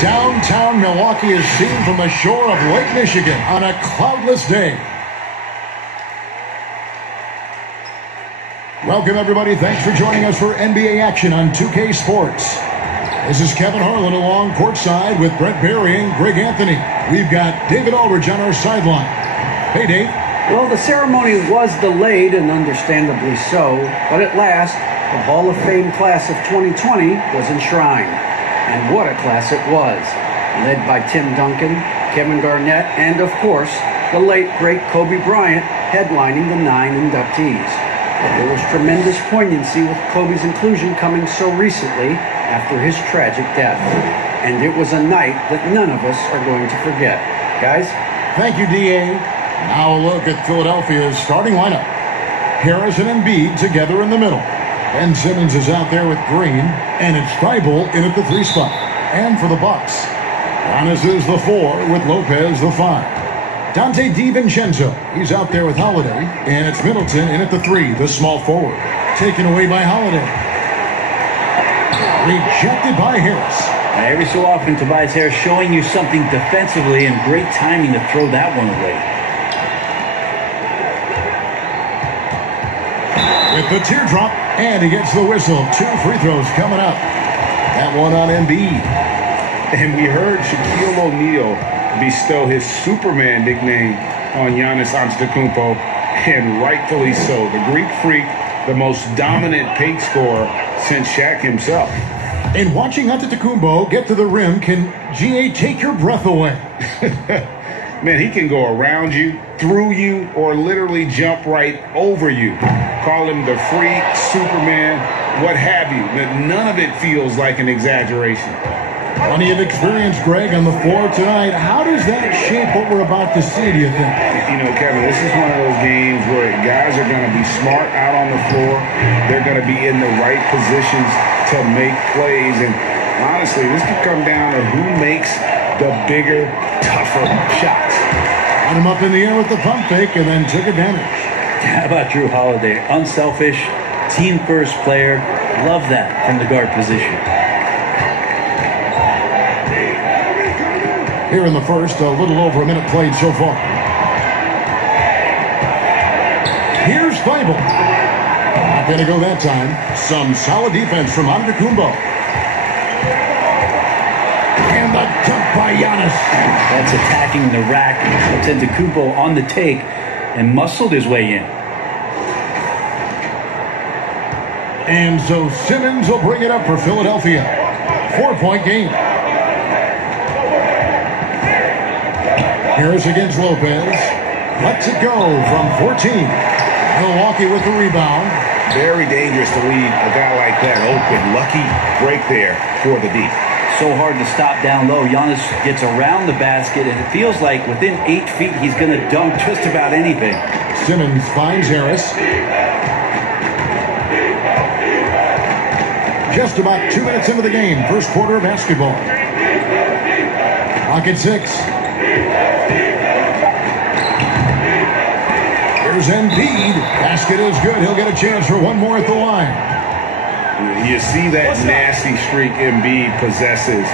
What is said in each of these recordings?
Downtown Milwaukee is seen from the shore of Lake Michigan on a cloudless day. Welcome, everybody. Thanks for joining us for NBA action on 2K Sports. This is Kevin Harlan along courtside with Brent Barry and Greg Anthony. We've got David Aldridge on our sideline. Hey, Dave. Well, the ceremony was delayed, and understandably so, but at last, the Hall of Fame class of 2020 was enshrined. And what a class it was. Led by Tim Duncan, Kevin Garnett, and of course, the late, great Kobe Bryant headlining the 9 inductees. There was tremendous poignancy with Kobe's inclusion coming so recently after his tragic death. And it was a night that none of us are going to forget. Guys? Thank you, D.A. Now a look at Philadelphia's starting lineup. Harris and Embiid together in the middle. Ben Simmons is out there with Green, and it's Thibault in at the 3 spot. And for the Bucks, Giannis is the 4 with Lopez the 5. Dante DiVincenzo, he's out there with Holiday, and it's Middleton in at the 3, the small forward. Taken away by Holiday. Rejected by Harris. Every so often, Tobias Harris showing you something defensively, and great timing to throw that one away. With the teardrop, and he gets the whistle. 2 free throws coming up. That one on Embiid. And we heard Shaquille O'Neal bestow his Superman nickname on Giannis Antetokounmpo, and rightfully so. The Greek freak, the most dominant paint scorer since Shaq himself. And watching Antetokounmpo get to the rim can, GA, take your breath away. Man, he can go around you, through you, or literally jump right over you. Call him the freak, Superman, what have you. None of it feels like an exaggeration. Plenty of experience, Greg, on the floor tonight. How does that shape what we're about to see, do you think? You know, Kevin, this is one of those games where guys are going to be smart out on the floor. They're going to be in the right positions to make plays. And honestly, this could come down to who makes the bigger, tougher shots. Got him up in the air with the pump fake and then took advantage. How about Drew Holiday? Unselfish, team-first player. Love that from the guard position. Here in the first, a little over a minute played so far. Here's Thibault. Not going to go that time. Some solid defense from Antetokounmpo. And the dunk by Giannis. That's attacking the rack. Antetokounmpo on the take and muscled his way in. And so Simmons will bring it up for Philadelphia. 4-point game. Harris against Lopez. Lets it go from 14. Milwaukee with the rebound. Very dangerous to leave a guy like that open. Lucky break there for the D. So hard to stop down low. Giannis gets around the basket, and it feels like within 8 feet he's going to dunk just about anything. Simmons finds Harris. Just about 2 minutes into the game. First quarter of basketball. Clock at 6. Here's Embiid. Basket is good. He'll get a chance for one more at the line. You see that nasty streak Embiid possesses.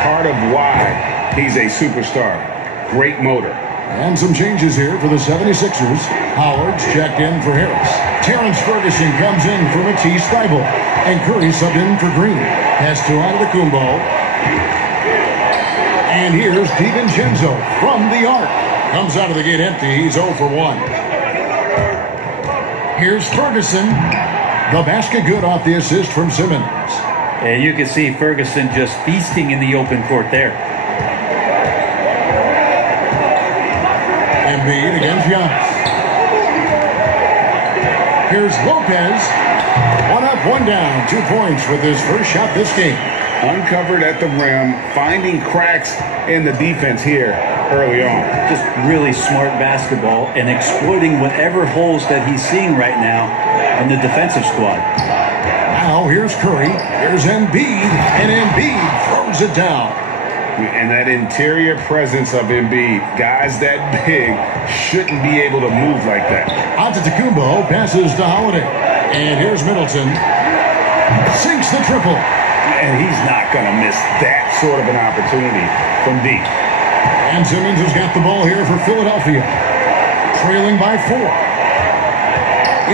Part of why he's a superstar. Great motor. And some changes here for the 76ers. Howard's checked in for Harris. Terrence Ferguson comes in for Matisse Thibault. And Curry subbed in for Green. Pass to Antetokounmpo. And here's DiVincenzo from the arc. Comes out of the gate empty. He's 0 for 1. Here's Ferguson. The basket good off the assist from Simmons. And you can see Ferguson just feasting in the open court there. Embiid against Giannis. Here's Lopez. 1 up, 1 down. 2 points with his first shot this game. Uncovered at the rim, finding cracks in the defense here early on. Just really smart basketball and exploiting whatever holes that he's seeing right now in the defensive squad. Now here's Curry. Here's Embiid. And Embiid throws it down. And that interior presence of Embiid, guys that big shouldn't be able to move like that. Antetokounmpo passes to Holiday. And here's Middleton. Sinks the triple. And he's not going to miss that sort of an opportunity from deep. And Simmons has got the ball here for Philadelphia. Trailing by 4.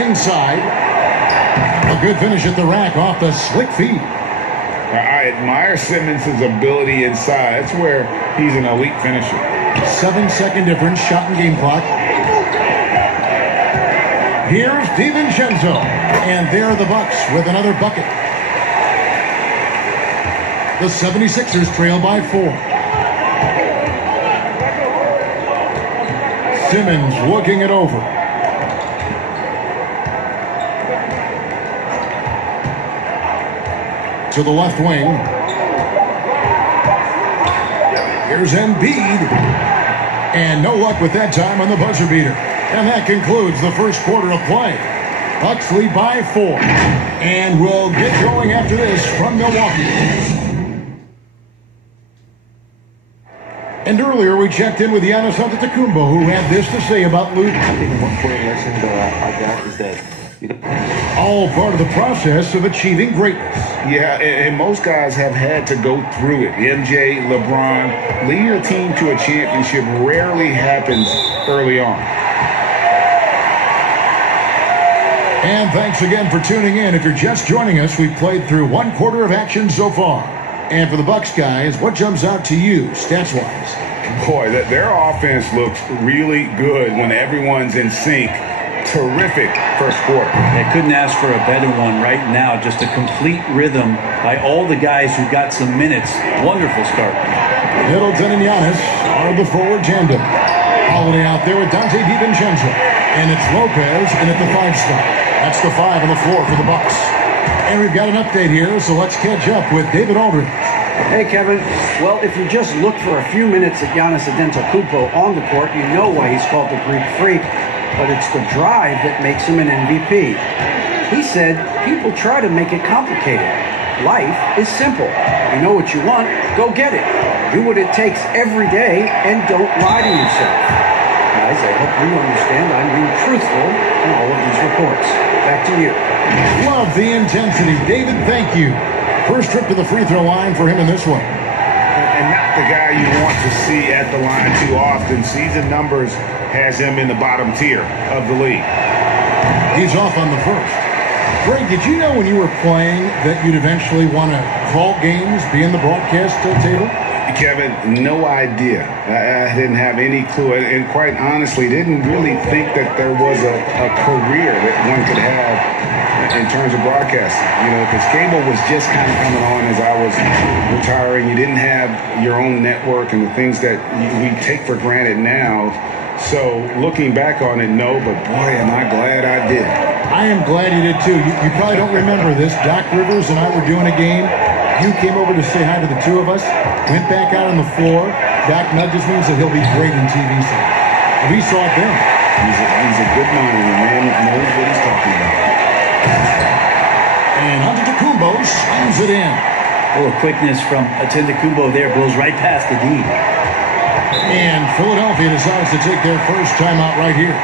Inside. A good finish at the rack off the slick feed. I admire Simmons' ability inside. That's where he's an elite finisher. 7-second difference, shot and game clock. Here's DiVincenzo. And there are the Bucks with another bucket. The 76ers trail by 4. Simmons looking it over. To the left wing. Here's Embiid. And no luck with that time on the buzzer beater. And that concludes the first quarter of play. Bucks lead by 4. And we'll get going after this from Milwaukee. And earlier we checked in with Giannis Antetokounmpo, who had this to say about losing. I think one important lesson I got is that all part of the process of achieving greatness. Yeah, and most guys have had to go through it. MJ, LeBron, leading a team to a championship rarely happens early on. And thanks again for tuning in. If you're just joining us, we've played through one quarter of action so far. And for the Bucks guys, what jumps out to you, stats-wise? Boy, their offense looks really good when everyone's in sync. Terrific first quarter. They couldn't ask for a better one right now. Just a complete rhythm by all the guys who got some minutes. Wonderful start. Middleton and Giannis are the forward tandem. Holiday out there with Dante DiVincenzo. And it's Lopez in at the 5 spot. That's the 5 on the floor for the Bucks. And we've got an update here, so let's catch up with David Aldridge. Hey, Kevin. Well, if you just look for a few minutes at Giannis Antetokounmpo on the court, you know why he's called the Greek Freak. But it's the drive that makes him an MVP. He said, people try to make it complicated. Life is simple. You know what you want, go get it. Do what it takes every day and don't lie to yourself. Guys, I hope you understand I'm being truthful in all of these reports. Back to you. Love the intensity. David, thank you. First trip to the free throw line for him in this one. And not the guy you want to see at the line too often. Season numbers has him in the bottom tier of the league. He's off on the first. Greg, did you know when you were playing that you'd eventually want to call games, be in the broadcast table? Kevin, no idea. I didn't have any clue. And quite honestly, didn't really think that there was a career that one could have in terms of broadcasting. You know, because cable was just kind of coming on as I was retiring. You didn't have your own network and the things that we take for granted now. So looking back on it, no, but boy, am I glad I did. I am glad you did too. You probably don't remember this. Doc Rivers and I were doing a game. You came over to say hi to the two of us, went back out on the floor. Doc nudges me and said he'll be great in TV soon. And we saw it then. He's a good mind, and the man knows what he's talking about. And Antetokounmpo slams it in. A little quickness from Antetokounmpo there, blows right past the D. And Philadelphia decides to take their first timeout right here.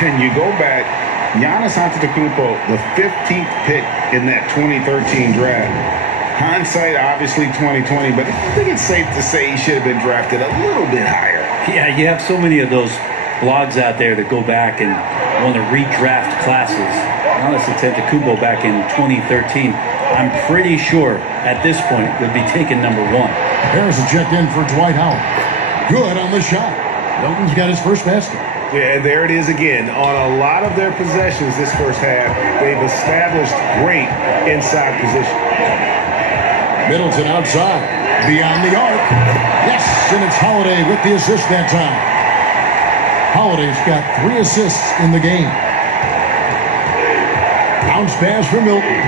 And you go back, Giannis Antetokounmpo, the 15th pick in that 2013 draft. Hindsight, obviously 2020, but I think it's safe to say he should have been drafted a little bit higher. Yeah, you have so many of those blogs out there that go back and want to redraft classes. Giannis Antetokounmpo back in 2013, I'm pretty sure at this point would be taken number 1. Harrison checked in for Dwight Howard. Good on the shot. Milton's got his first basket. Yeah, and there it is again. On a lot of their possessions this first half, they've established great inside position. Middleton outside. Beyond the arc. Yes, and it's Holiday with the assist that time. Holiday's got 3 assists in the game. Bounce pass for Milton.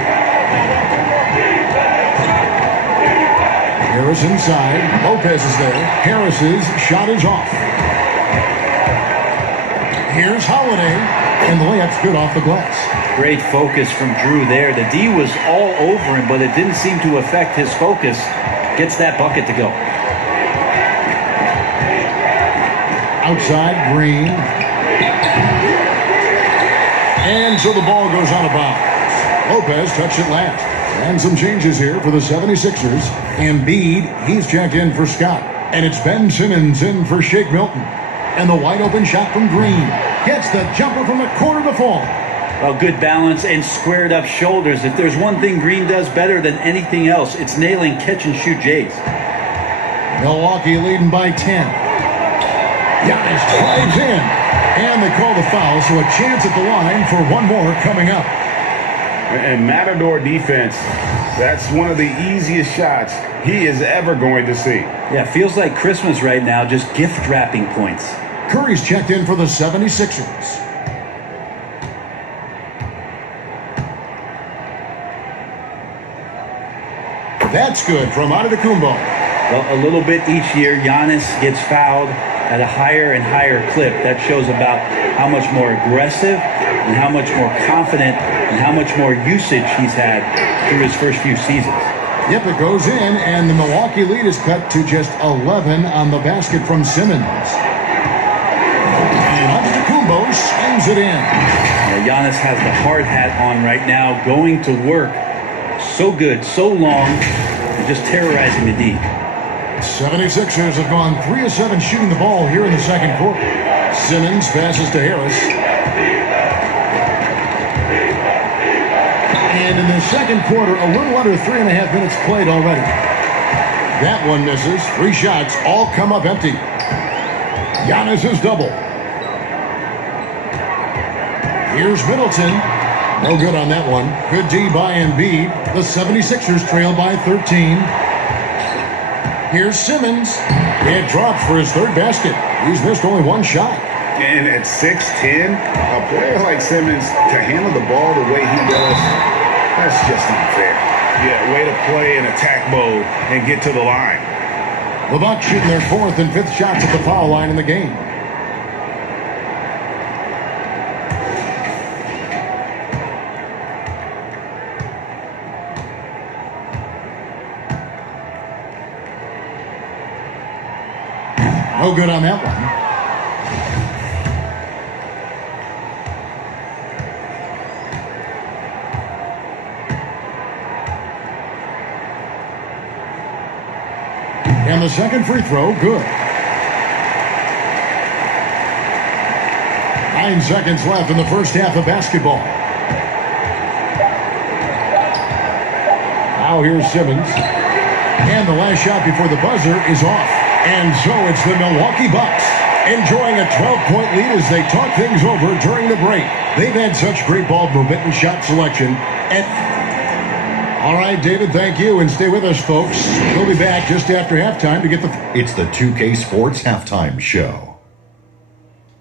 Harris inside. Lopez is there. Harris's shot is off. Here's Holiday. And the layup's good off the glass. Great focus from Drew there. The D was all over him, but it didn't seem to affect his focus. Gets that bucket to go. Outside, Green. And so the ball goes out of bounds. Lopez touched it last. And some changes here for the 76ers. Embiid, he's checked in for Scott. And it's Ben Simmons in for Shake Milton. And the wide open shot from Green. Gets the jumper from the corner to fall. Well, good balance and squared up shoulders. If there's one thing Green does better than anything else, it's nailing catch-and-shoot Jays. Milwaukee leading by 10. Giannis drives in. And they call the foul, so a chance at the line for one more coming up. And Matador defense, that's one of the easiest shots he is ever going to see. Yeah, feels like Christmas right now, just gift wrapping points. Curry's checked in for the 76ers. That's good from Antetokounmpo. Well, a little bit each year, Giannis gets fouled at a higher and higher clip. That shows about how much more aggressive and how much more confident and how much more usage he's had through his first few seasons. Yep, it goes in, and the Milwaukee lead is cut to just 11 on the basket from Simmons. And Antetokounmpo slings it in. Giannis has the hard hat on right now, going to work. So good, so long, and just terrorizing the D. 76ers have gone 3 of 7 shooting the ball here in the second quarter. Simmons passes to Harris. And in the second quarter, a little under 3.5 minutes played already. That one misses. 3 shots, all come up empty. Giannis is double. Here's Middleton. No good on that one. Good D by Embiid. The 76ers trail by 13. Here's Simmons. It drops for his third basket. He's missed only 1 shot. And at 6'10", a player like Simmons, to handle the ball the way he does, that's just not fair. Yeah, way to play in attack mode and get to the line. The Bucks shooting their 4th and 5th shots at the foul line in the game. No good on that one. And the second free throw, good. 9 seconds left in the first half of basketball. Now here's Simmons. And the last shot before the buzzer is off. And so it's the Milwaukee Bucks enjoying a 12-point lead as they talk things over during the break. They've had such great ball movement and shot selection. And all right, David, thank you. And stay with us, folks. We'll be back just after halftime to get the... It's the 2K Sports Halftime Show.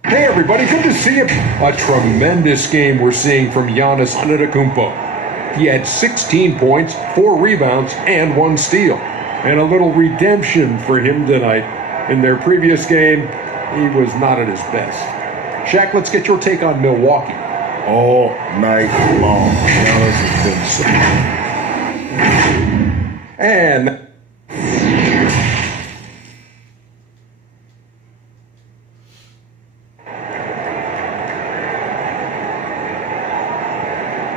Hey, everybody. Good to see you. A tremendous game we're seeing from Giannis Antetokounmpo. He had 16 points, 4 rebounds, and 1 steal. And a little redemption for him tonight. In their previous game, he was not at his best. Shaq, let's get your take on Milwaukee. All night long. Giannis has been so... And...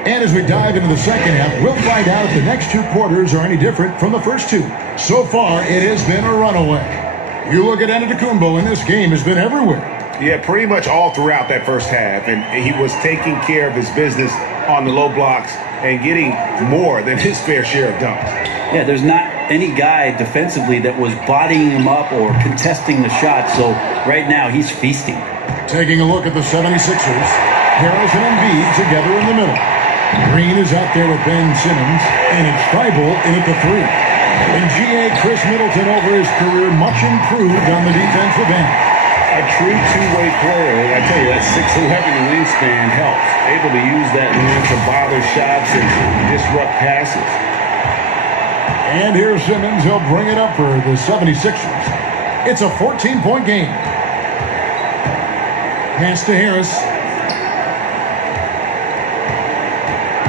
And as we dive into the second half, we'll find out if the next 2 quarters are any different from the first 2. So far, it has been a runaway. You look at Antetokounmpo, and this game has been everywhere. Yeah, pretty much all throughout that first half. And he was taking care of his business on the low blocks and getting more than his fair share of dunks. Yeah, there's not any guy defensively that was bodying him up or contesting the shot. So right now, he's feasting. Taking a look at the 76ers, Harris and Embiid together in the middle. Green is out there with Ben Simmons, and it's Tribal in at the 3. And G.A. Chris Middleton over his career, much improved on the defensive end. A true two-way player, I tell you, that 6'11" wingspan helps. Able to use that length to bother shots and disrupt passes. And here's Simmons. He'll bring it up for the 76ers. It's a 14-point game. Pass to Harris.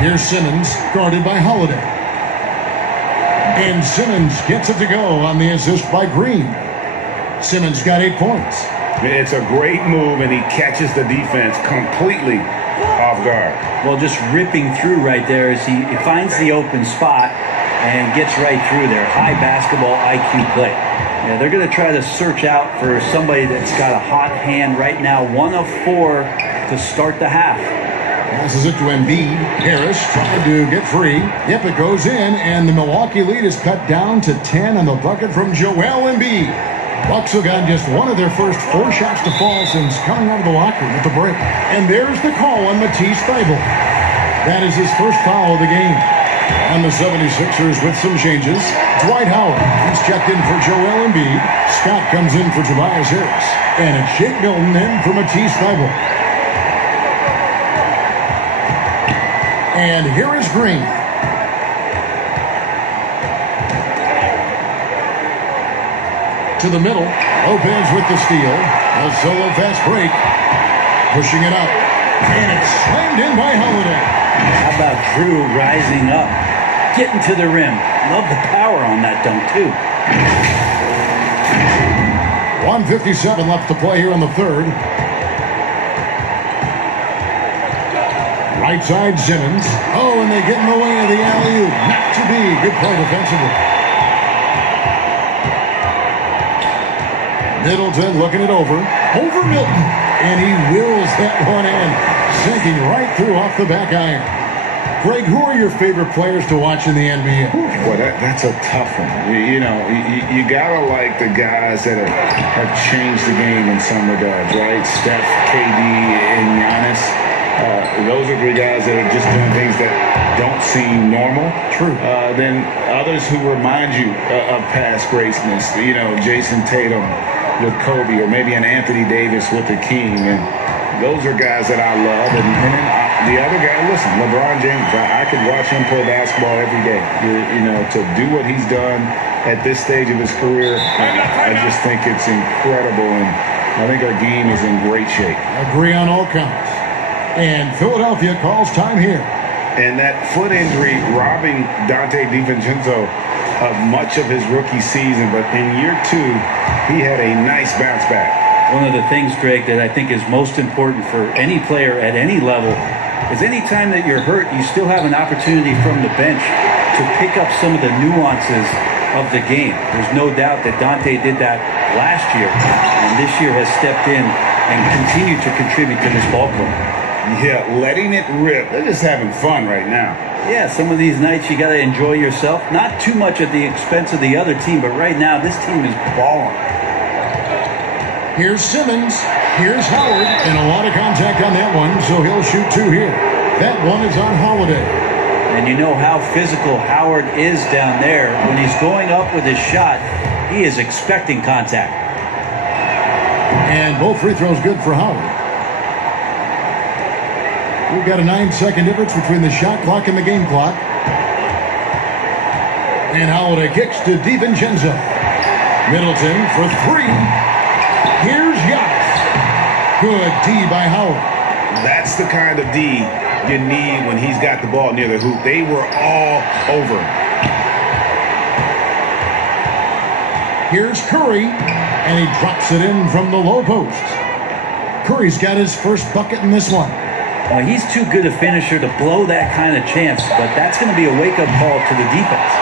Here's Simmons, guarded by Holiday. And Simmons gets it to go on the assist by Green. Simmons got 8 points. It's a great move, and he catches the defense completely off guard? Well, just ripping through right there as he finds the open spot and gets right through there. High basketball IQ play. Yeah, they're going to try to search out for somebody that's got a hot hand right now. 1 of 4 to start the half. Passes it to Embiid. Harris trying to get free. Yep, it goes in, and the Milwaukee lead is cut down to 10 on the bucket from Joel Embiid. Bucks have got just one of their first 4 shots to fall since coming out of the locker room at the break. And there's the call on Matisse Thybulle. That is his first foul of the game. And the 76ers with some changes. Dwight Howard, he's checked in for Joel Embiid. Scott comes in for Tobias Harris. And it's Shake Milton in for Matisse Thybulle. And here is Green. To the middle. Lopez with the steal. A solo fast break. Pushing it up. And it's slammed in by Holiday. How about Drew rising up, getting to the rim. Love the power on that dunk, too. 1:57 left to play here in the third. Right side, Simmons. Oh, and they get in the way of the alley-oop. Not to be. Good play defensively. Middleton looking it over. Over Milton. And he wills that one in. Sinking right through off the back iron. Greg, who are your favorite players to watch in the NBA? Boy, that's a tough one. You gotta like the guys that have changed the game in some regards, right? Steph, KD, and Giannis. Those are the guys that are just doing things that don't seem normal. True. Then others who remind you of past greatness. Jason Tatum with Kobe, or maybe an Anthony Davis with the King. And those are guys that I love. And then the other guy, listen, LeBron James, I could watch him play basketball every day. To do what he's done at this stage of his career, I just think it's incredible. And I think our game is in great shape. Agree on all counts. And Philadelphia calls time here. And that foot injury robbing Dante DiVincenzo of much of his rookie season. But in year 2, he had a nice bounce back. One of the things, Greg, that I think is most important for any player at any level is any time that you're hurt, you still have an opportunity from the bench to pick up some of the nuances of the game. There's no doubt that Dante did that last year, and this year has stepped in and continued to contribute to this ball club. Yeah, letting it rip. They're just having fun right now. Yeah, some of these nights you got to enjoy yourself. Not too much at the expense of the other team, but right now this team is balling. Here's Simmons. Here's Howard. And a lot of contact on that one, so he'll shoot 2 here. That one is on Holiday. And you know how physical Howard is down there. When he's going up with his shot, he is expecting contact. And both free throws good for Howard. We've got a 9-second difference between the shot clock and the game clock. And Holiday kicks to DiVincenzo. Middleton for 3. Here's Giannis. Good D by Howard. That's the kind of D you need when he's got the ball near the hoop. They were all over him. Here's Curry. And he drops it in from the low post. Curry's got his first bucket in this one. Well, he's too good a finisher to blow that kind of chance, but that's going to be a wake-up call to the defense.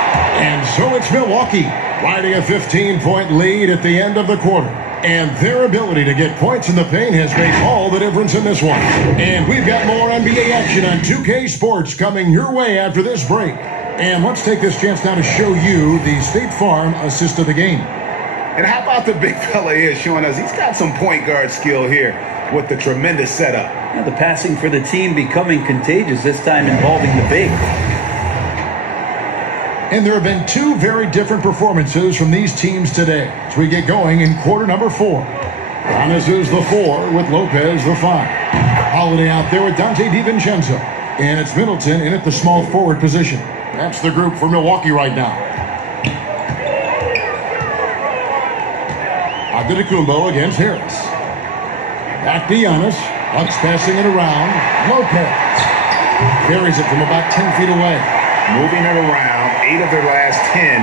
And so it's Milwaukee riding a 15-point lead at the end of the quarter. And their ability to get points in the paint has made all the difference in this one. And we've got more NBA action on 2K Sports coming your way after this break. And let's take this chance now to show you the State Farm assist of the game. And how about the big fella here showing us he's got some point guard skill here with the tremendous setup. Now the passing for the team becoming contagious, this time involving the big. And there have been 2 very different performances from these teams today as we get going in quarter number 4. Giannis is the 4 with Lopez the 5. Holiday out there with Dante DiVincenzo. And it's Middleton in at the small forward position. That's the group for Milwaukee right now. Antetokounmpo against Harris. Back to Giannis. Bucks passing it around. Lopez carries it from about 10 feet away. Moving it around. 8 of their last 10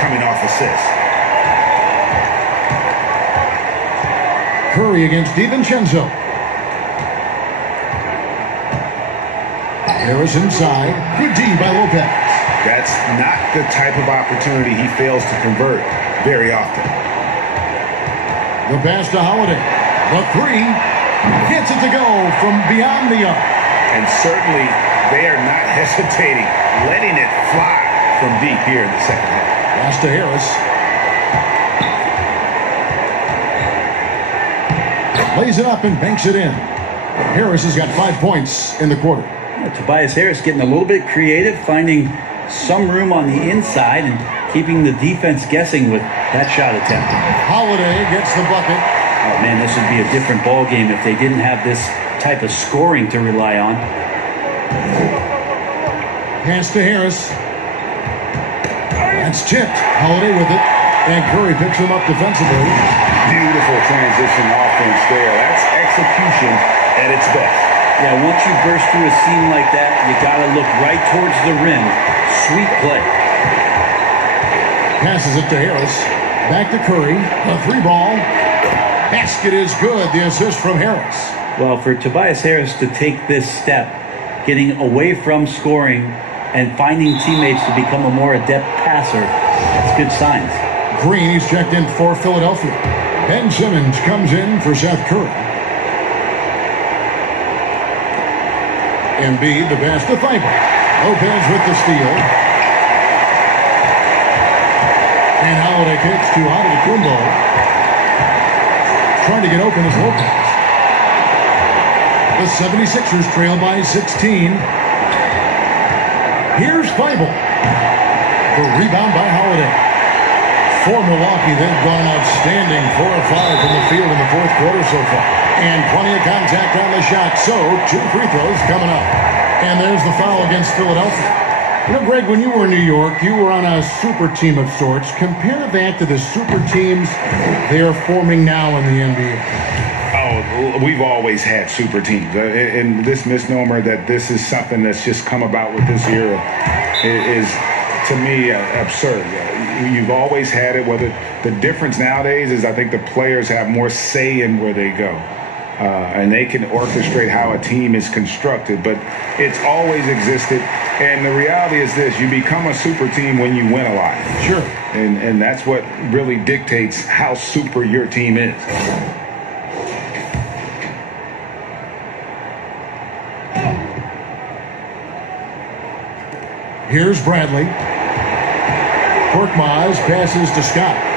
coming off assists. Curry against DiVincenzo. Harris inside. Good D by Lopez. That's not the type of opportunity he fails to convert very often. The pass to Holiday. The three. Gets it to go from beyond the arc. And certainly they are not hesitating, letting it fly from deep here in the second half. Pass to Harris. Lays it up and banks it in. Harris has got 5 points in the quarter. Tobias Harris getting a little bit creative, finding some room on the inside and keeping the defense guessing with that shot attempt. Holiday gets the bucket. Oh man, this would be a different ball game if they didn't have this type of scoring to rely on. Pass to Harris. That's tipped. Holiday with it. And Curry picks him up defensively. Beautiful transition offense there. That's execution at its best. Yeah, once you burst through a seam like that, you got to look right towards the rim. Sweet play. Passes it to Harris. Back to Curry. A three ball. Basket is good. The assist from Harris. Well, for Tobias Harris to take this step, getting away from scoring and finding teammates to become a more adept passer, that's good signs. Green, he's checked in for Philadelphia. Ben Simmons comes in for Seth Curry. Embiid, the pass to Thibault. Lopez with the steal. And Holiday kicks to Antetokounmpo. Trying to get open is Lopez. The 76ers trail by 16. Here's Thibault. The rebound by Holiday. For Milwaukee, they've gone outstanding 4 of 5 from the field in the fourth quarter so far. And plenty of contact on the shot. So, 2 free throws coming up. And there's the foul against Philadelphia. You know, Greg, when you were in New York, you were on a super team of sorts. Compare that to the super teams they are forming now in the NBA. Oh, we've always had super teams. And this misnomer that this is something that's just come about with this era is, to me, absurd. You've always had it. Whether the difference nowadays is I think the players have more say in where they go. And they can orchestrate how a team is constructed. But it's always existed. And the reality is this. You become a super team when you win a lot. Sure. And that's what really dictates how super your team is. Here's Bradley. Korkmaz passes to Scott.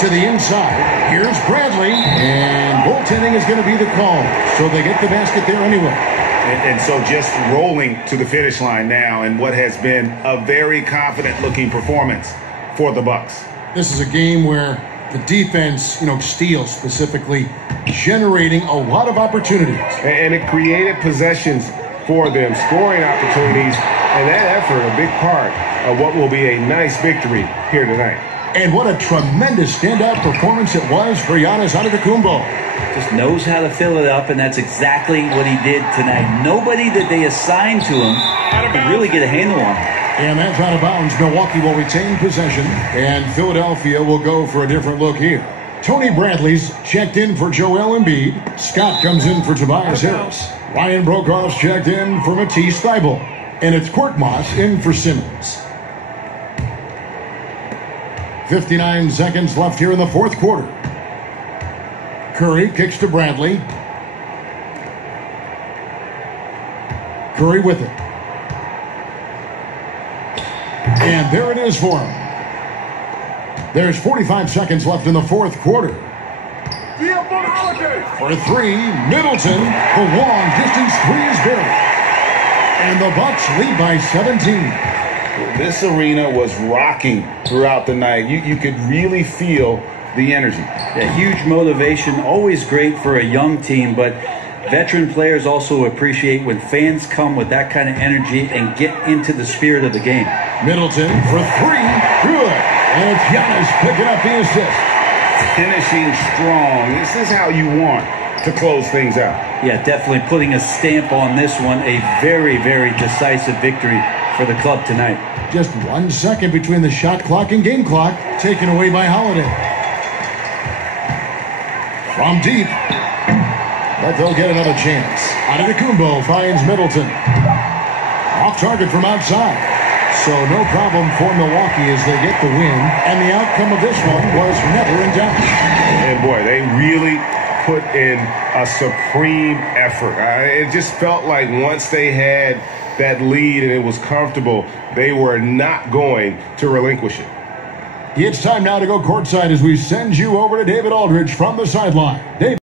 To the inside. Here's Bradley. And goaltending is going to be the call. So they get the basket there anyway. And so just rolling to the finish line now in what has been a very confident-looking performance for the Bucks. This is a game where the defense, steals specifically, generating a lot of opportunities. And it created possessions for them, scoring opportunities, and that effort, a big part of what will be a nice victory here tonight. And what a tremendous standout performance it was for Giannis Antetokounmpo. Just knows how to fill it up, and that's exactly what he did tonight. Nobody that they assigned to him could really get a handle on him. And that's out of bounds. Milwaukee will retain possession, and Philadelphia will go for a different look here. Tony Bradley's checked in for Joel Embiid. Scott comes in for Tobias Harris. Ryan Brokaw's checked in for Matisse Thybulle. And it's Korkmaz in for Simmons. 59 seconds left here in the fourth quarter. Curry kicks to Bradley. Curry with it. And there it is for him. There's 45 seconds left in the fourth quarter. For three, Middleton. The long distance three is good. And the Bucks lead by 17. This arena was rocking throughout the night. You could really feel the energy. Yeah, huge motivation, always great for a young team, but veteran players also appreciate when fans come with that kind of energy and get into the spirit of the game. Middleton for three, good. And it's Giannis picking up the assist. Finishing strong. This is how you want to close things out. Yeah, definitely putting a stamp on this one. A very, very decisive victory for the club tonight. Just 1 second between the shot clock and game clock, taken away by Holiday. From deep, but they'll get another chance. Antetokounmpo finds Middleton. target from outside. So no problem for Milwaukee as they get the win. And the outcome of this one was never in doubt. And boy, they really put in a supreme effort. It just felt like once they had that lead and it was comfortable, they were not going to relinquish it. It's time now to go courtside as we send you over to David Aldridge from the sideline. David.